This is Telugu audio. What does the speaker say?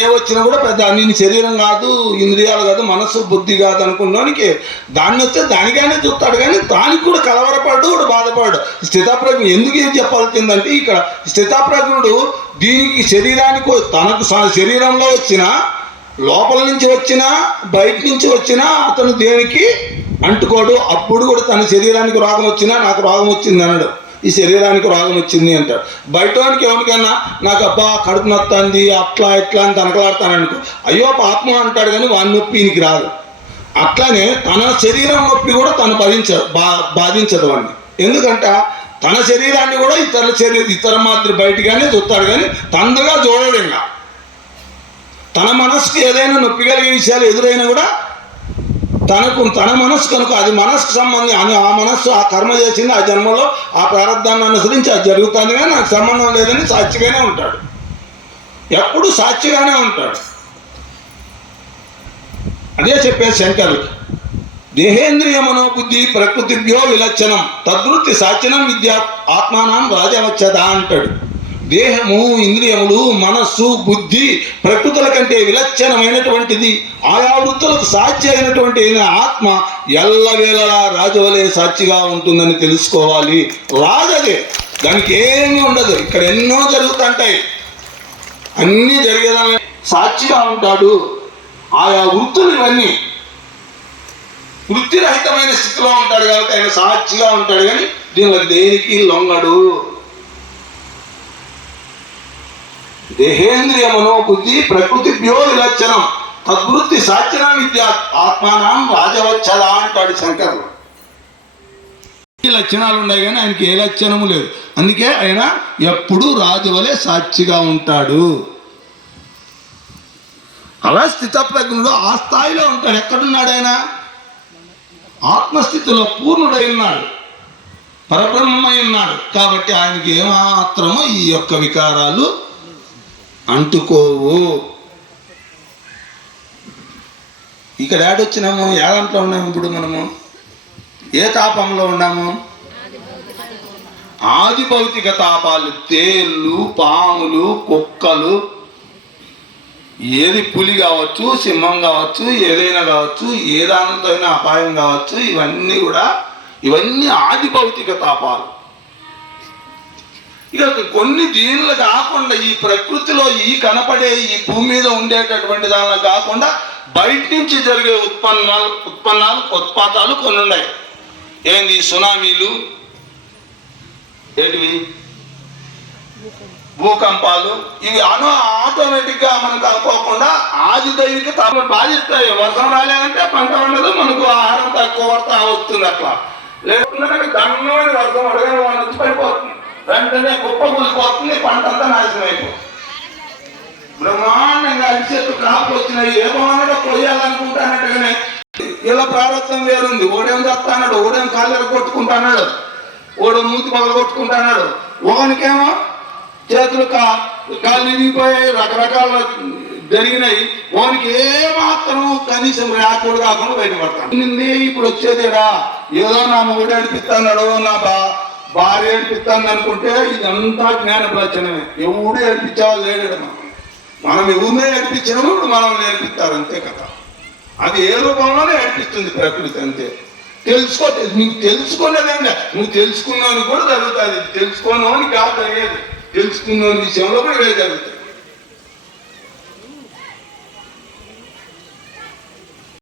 ఏ వచ్చినా కూడా పెద్ద నేను శరీరం కాదు, ఇంద్రియాలు కాదు, మనస్సు బుద్ధి కాదు అనుకున్నానికి దాన్ని వస్తే దానికైనా చూస్తాడు, కానీ దానికి కూడా కలవరపడ్డు, కూడా బాధపడ్డు. స్థితప్రజ్ఞ ఎందుకు ఏం చెప్పాల్సిందంటే ఇక్కడ స్థితప్రజ్ఞుడు దీనికి శరీరానికి తనకు శరీరంలో వచ్చిన లోపల నుంచి వచ్చినా బయట నుంచి వచ్చినా అతను దేనికి అంటుకోడు. అప్పుడు కూడా తన శరీరానికి రోగం వచ్చినా నాకు రోగం వచ్చింది అన్నాడు, ఈ శరీరానికి రోగం వచ్చింది అంటాడు. బయటవానికి ఎవరికైనా నాకు అబ్బా కడుపు నొత్తంది అట్లా ఇట్లా అని తనకలాడతాననుకో, అయ్యో పాపం అంటాడు, కానీ వాని నొప్పి ఈయనకి రాదు. అట్లానే తన శరీరం నొప్పి కూడా తను బాధించదు వాడిని. ఎందుకంటే తన శరీరాన్ని కూడా ఇతర మాదిరి బయటగానే చూస్తాడు, కానీ తందుగా చూడడు. ఇంకా తన మనసుకు ఏదైనా నొప్పి కలిగే విషయాలు ఎదురైనా కూడా తన మనస్సు కనుక అది మనస్సుకు సంబంధం, ఆ మనస్సు ఆ కర్మ చేసింది, ఆ జన్మలో ఆ ప్రారంధాన్ని అనుసరించి అది జరుగుతుంది, కానీ నాకు సంబంధం లేదని సాక్షిగానే ఉంటాడు. ఎప్పుడు సాక్షిగానే ఉంటాడు. అదే చెప్పేది శంకరులు, దేహేంద్రియ మనోబుద్ధి ప్రకృతిభ్యో విలక్షణం తద్వృత్తి సాక్షిణం విద్యా ఆత్మానం రాజవచ్చద అంటాడు. దేహము, ఇంద్రియములు, మనస్సు, బుద్ధి ప్రకృతుల కంటే విలక్షణమైనటువంటిది, ఆయా వృత్తులకు సాక్షి అయినటువంటి ఆత్మ ఎల్లవేళలా రాజవలే సాక్షిగా ఉంటుందని తెలుసుకోవాలి. రాజదే, దానికి ఏమీ ఉండదు. ఇక్కడ ఎన్నో జరుగుతుంటాయి, అన్నీ జరిగేదాన్ని సాక్షిగా ఉంటాడు. ఆయా వృత్తులు ఇవన్నీ వృత్తిరహితమైన స్థితిలో ఉంటాడు కాబట్టి ఆయన సాక్షిగా ఉంటాడు, కానీ దీనికి దేనికి లొంగడు. దేహేంద్రియ మనోబుద్ధి ప్రకృతిభ్యో విలక్షణం తద్వృత్తి సాక్షిణ విద్య ఆత్మానం రాజవచ్చద అంటాడు శంకరులు. ఈ లక్షణాలు ఉన్నాయి, కానీ ఆయనకి ఏ లక్షణము లేదు. అందుకే ఆయన ఎప్పుడూ రాజువలే సాక్షిగా ఉంటాడు. అలా స్థితప్రజ్ఞుడు ఆ స్థాయిలో ఉంటాడు. ఎక్కడున్నాడు ఆయన? ఆత్మస్థితిలో పూర్ణుడై ఉన్నాడు, పరబ్రహ్మమై ఉన్నాడు. కాబట్టి ఆయనకి ఏమాత్రమో ఈ యొక్క వికారాలు అంటుకోవు. ఇక్కడ ఏడొచ్చినాము, ఏ దాంట్లో ఉన్నాము? ఇప్పుడు మనము ఏ తాపంలో ఉన్నాము? ఆది భౌతిక తాపాలు, తేళ్ళు, పాములు, కుక్కలు, ఏది పులి కావచ్చు, సింహం కావచ్చు, ఏదైనా కావచ్చు, ఏ దానితో అయినా అపాయం కావచ్చు, ఇవన్నీ ఆది భౌతిక తాపాలు. ఇక కొన్ని దీనిలు కాకుండా ఈ ప్రకృతిలో ఈ కనపడే ఈ భూమి మీద ఉండేటటువంటి దానిలో కాకుండా బయట నుంచి జరిగే ఉత్పాతాలు కొన్ని ఉన్నాయి. ఏంది? సునామీలు, ఏంటివి భూకంపాలు, ఇవి ఆటోమేటిక్గా మనకు అనుకోకుండా ఆది దైవిక తాపం బాధిస్తాయి. వర్షం రాలేదంటే పంట ఉండదు, మనకు ఆహారం తక్కువ వస్తుంది. అట్లా లేకుండా దండమైన వర్షం అడగని వాళ్ళ నుంచి పడిపోతుంది, వెంటనే గొప్ప కూలిపోతుంది, పంట అంతా నాశనం అయిపోతుంది. బ్రహ్మాండంగా అరిచేట్టు కాపులు వచ్చినాయి, ఏమన్నా కొయ్యాలనుకుంటానట్టుగానే ఇలా ప్రారంభం వేరుంది. ఓడేం చేస్తాడు, ఓడేం కాళ్ళు కొట్టుకుంటాడు, ఓడు మూతి పగలు కొట్టుకుంటాడు, ఓనికేమో చేతులు కాళ్ళు విరిగిపోయాయి, రకరకాల జరిగినాయి. ఓనికి ఏమాత్రం కనీసం ర్యాకుడు కాకుండా బయటపడతాడు. ఇప్పుడు వచ్చేదేడా ఏదో నా మొగుడు ఏడిపిస్తున్నాడు, నా భార్య ఏడిపిస్తాను అనుకుంటే ఇదంతా జ్ఞాన ప్రచనమే. ఎవడు ఏడిపించేవాళ్ళు లేడు. మనం ఎవరినే ఏడిపించినాము, ఇప్పుడు మనం నేర్పిస్తారు, అంతే కదా. అది ఏ రూపంలోనే ఏడిపిస్తుంది ప్రకృతి, అంతే. నీకు తెలుసుకునేదండి, నువ్వు తెలుసుకున్నావు కూడా జరుగుతుంది. తెలుసుకున్నావు కాదు జరిగేది, తెలుసుకున్న విషయంలో కూడా ఇవే జరుగుతుంది.